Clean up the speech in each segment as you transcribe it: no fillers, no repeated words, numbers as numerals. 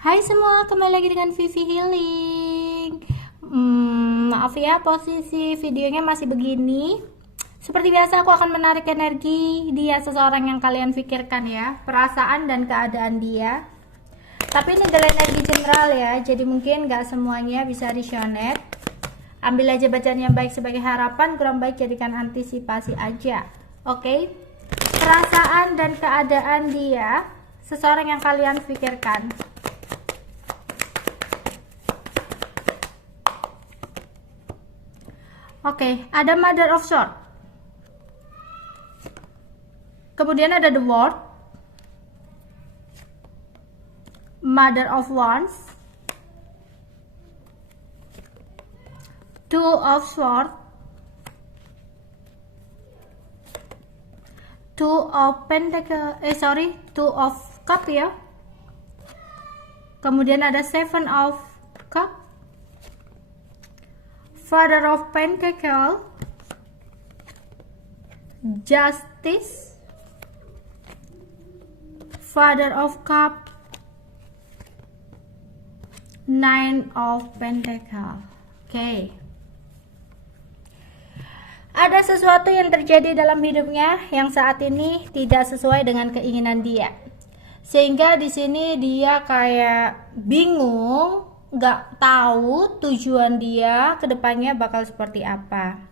Hai semua, kembali lagi dengan Vivi Healing. Maaf ya, posisi videonya masih begini. Seperti biasa, aku akan menarik energi dia seseorang yang kalian pikirkan ya, perasaan dan keadaan dia. Tapi ini adalah energi general ya, jadi mungkin gak semuanya bisa resonate. Ambil aja bacaan yang baik sebagai harapan, kurang baik jadikan antisipasi aja. Oke? Perasaan dan keadaan dia, seseorang yang kalian pikirkan. Oke, ada Mother of Swords. Kemudian ada The World, Mother of Wands, Two of Swords, Two of Pentacles, Two of Cup ya. Kemudian ada Seven of Cup, Father of Pentacles, Justice, Father of Cup, Nine of Pentacles. Oke. Ada sesuatu yang terjadi dalam hidupnya yang saat ini tidak sesuai dengan keinginan dia. Sehingga di sini dia kayak bingung, nggak tahu tujuan dia ke depannya bakal seperti apa.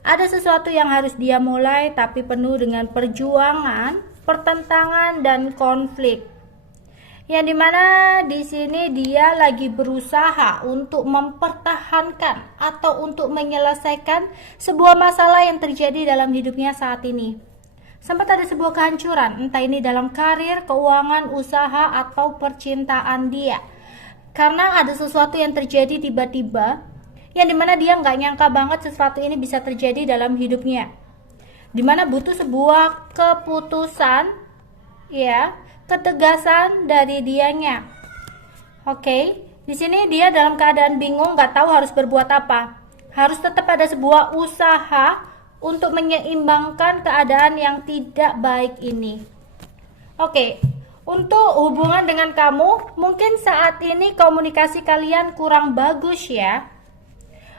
Ada sesuatu yang harus dia mulai tapi penuh dengan perjuangan, pertentangan dan konflik. Yang dimana di sini dia lagi berusaha untuk mempertahankan atau untuk menyelesaikan sebuah masalah yang terjadi dalam hidupnya saat ini. Sempat ada sebuah kehancuran, entah ini dalam karir, keuangan, usaha atau percintaan dia. Karena ada sesuatu yang terjadi tiba-tiba, yang dimana dia nggak nyangka banget sesuatu ini bisa terjadi dalam hidupnya, dimana butuh sebuah keputusan, ya, ketegasan dari dianya. Oke, di sini dia dalam keadaan bingung, nggak tahu harus berbuat apa. Harus tetap ada sebuah usaha untuk menyeimbangkan keadaan yang tidak baik ini. Oke. Untuk hubungan dengan kamu, mungkin saat ini komunikasi kalian kurang bagus ya.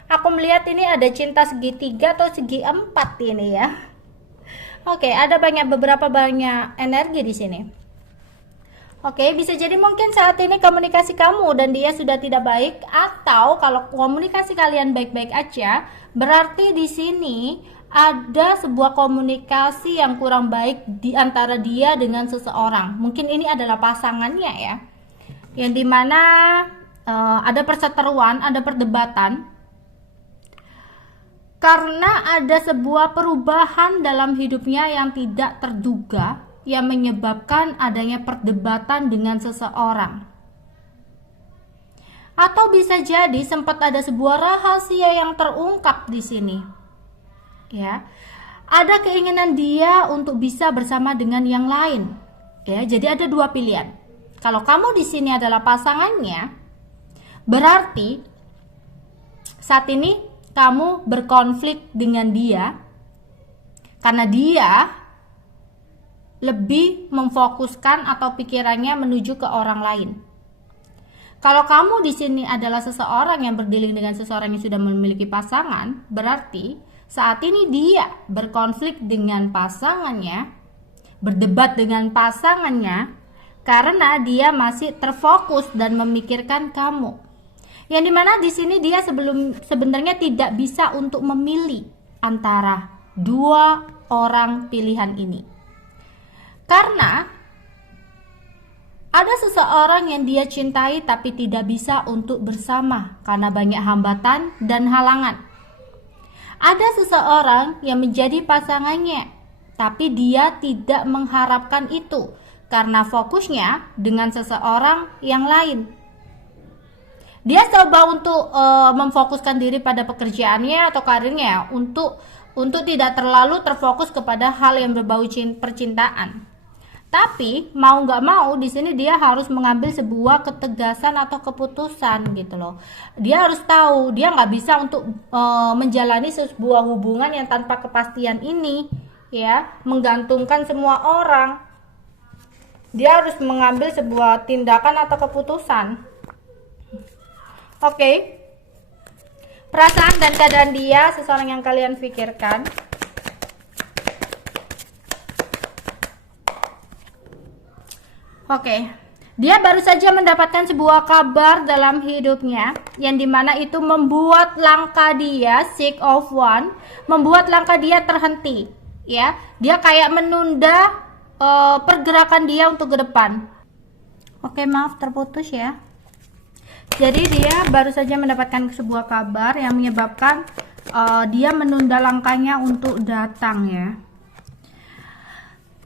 Aku melihat ini ada cinta segitiga atau segi empat ini ya. Oke, ada beberapa banyak energi di sini. Oke, bisa jadi mungkin saat ini komunikasi kamu dan dia sudah tidak baik, atau kalau komunikasi kalian baik-baik aja, berarti di sini ada sebuah komunikasi yang kurang baik di antara dia dengan seseorang. Mungkin ini adalah pasangannya ya, yang dimana ada perseteruan, ada perdebatan, karena ada sebuah perubahan dalam hidupnya yang tidak terduga, yang menyebabkan adanya perdebatan dengan seseorang. Atau bisa jadi sempat ada sebuah rahasia yang terungkap di sini. Ya, ada keinginan dia untuk bisa bersama dengan yang lain. Ya, jadi ada dua pilihan. Kalau kamu di sini adalah pasangannya, berarti saat ini kamu berkonflik dengan dia karena dia lebih memfokuskan atau pikirannya menuju ke orang lain. Kalau kamu di sini adalah seseorang yang berdealing dengan seseorang yang sudah memiliki pasangan, berarti saat ini dia berkonflik dengan pasangannya, berdebat dengan pasangannya, karena dia masih terfokus dan memikirkan kamu. Yang dimana di sini dia sebenarnya tidak bisa untuk memilih antara dua orang pilihan ini. Karena ada seseorang yang dia cintai tapi tidak bisa untuk bersama karena banyak hambatan dan halangan. Ada seseorang yang menjadi pasangannya, tapi dia tidak mengharapkan itu karena fokusnya dengan seseorang yang lain. Dia coba untuk memfokuskan diri pada pekerjaannya atau karirnya untuk tidak terlalu terfokus kepada hal yang berbau percintaan. Tapi mau nggak mau di sini dia harus mengambil sebuah ketegasan atau keputusan gitu loh. Dia harus tahu dia nggak bisa untuk menjalani sebuah hubungan yang tanpa kepastian ini, ya, menggantungkan semua orang. dia harus mengambil sebuah tindakan atau keputusan. Oke. Perasaan dan keadaan dia, seseorang yang kalian pikirkan. Oke. Dia baru saja mendapatkan sebuah kabar dalam hidupnya yang dimana itu membuat langkah dia, Six of Wands, membuat langkah dia terhenti, ya. Dia kayak menunda pergerakan dia untuk ke depan. Oke, maaf terputus ya. Jadi dia baru saja mendapatkan sebuah kabar yang menyebabkan dia menunda langkahnya untuk datang, ya.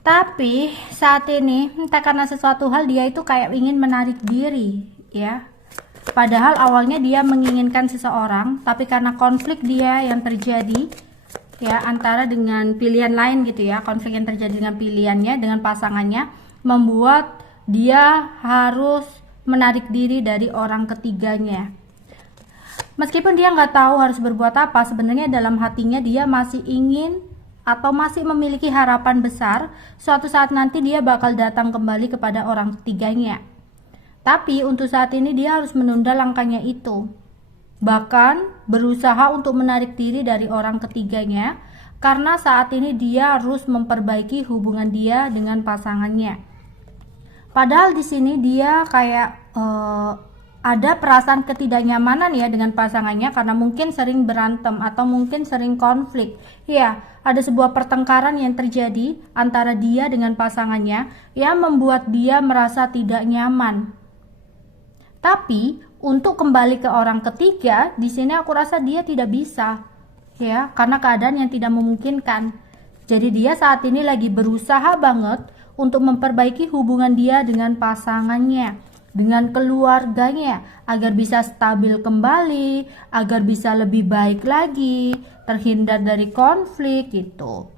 Tapi saat ini entah karena sesuatu hal dia itu kayak ingin menarik diri, ya. Padahal awalnya dia menginginkan seseorang, tapi karena konflik dia yang terjadi, ya, antara dengan pilihan lain gitu ya, konflik yang terjadi dengan pilihannya, dengan pasangannya, membuat dia harus menarik diri dari orang ketiganya. Meskipun dia nggak tahu harus berbuat apa, sebenarnya dalam hatinya dia masih ingin atau masih memiliki harapan besar suatu saat nanti dia bakal datang kembali kepada orang ketiganya. Tapi untuk saat ini dia harus menunda langkahnya itu, bahkan berusaha untuk menarik diri dari orang ketiganya, karena saat ini dia harus memperbaiki hubungan dia dengan pasangannya. Padahal di sini dia kayak ada perasaan ketidaknyamanan ya dengan pasangannya, karena mungkin sering berantem atau mungkin sering konflik. Ya, ada sebuah pertengkaran yang terjadi antara dia dengan pasangannya yang membuat dia merasa tidak nyaman. Tapi untuk kembali ke orang ketiga, di sini aku rasa dia tidak bisa, ya, karena keadaan yang tidak memungkinkan. Jadi dia saat ini lagi berusaha banget untuk memperbaiki hubungan dia dengan pasangannya, dengan keluarganya, agar bisa stabil kembali, agar bisa lebih baik lagi, terhindar dari konflik gitu.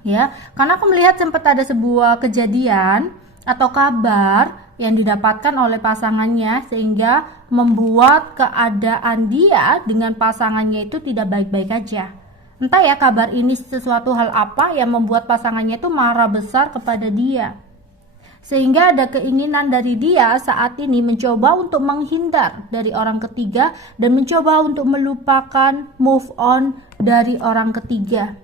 Ya, karena aku melihat sempat ada sebuah kejadian atau kabar yang didapatkan oleh pasangannya sehingga membuat keadaan dia dengan pasangannya itu tidak baik-baik aja. Entah ya kabar ini sesuatu hal apa yang membuat pasangannya itu marah besar kepada dia. Sehingga ada keinginan dari dia saat ini mencoba untuk menghindar dari orang ketiga dan mencoba untuk melupakan, move on dari orang ketiga.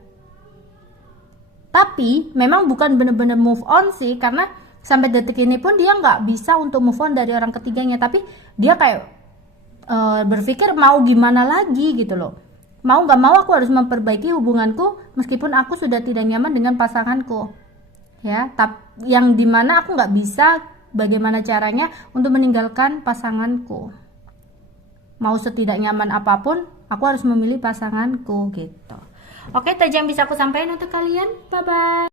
Tapi memang bukan benar-benar move on sih, karena sampai detik ini pun dia nggak bisa untuk move on dari orang ketiganya. Tapi dia kayak berpikir mau gimana lagi gitu loh. Mau nggak mau aku harus memperbaiki hubunganku meskipun aku sudah tidak nyaman dengan pasanganku. Ya, tapi yang dimana aku nggak bisa bagaimana caranya untuk meninggalkan pasanganku. Mau setidak nyaman apapun, aku harus memilih pasanganku gitu. Oke, itu aja yang bisa aku sampaikan untuk kalian. Bye bye.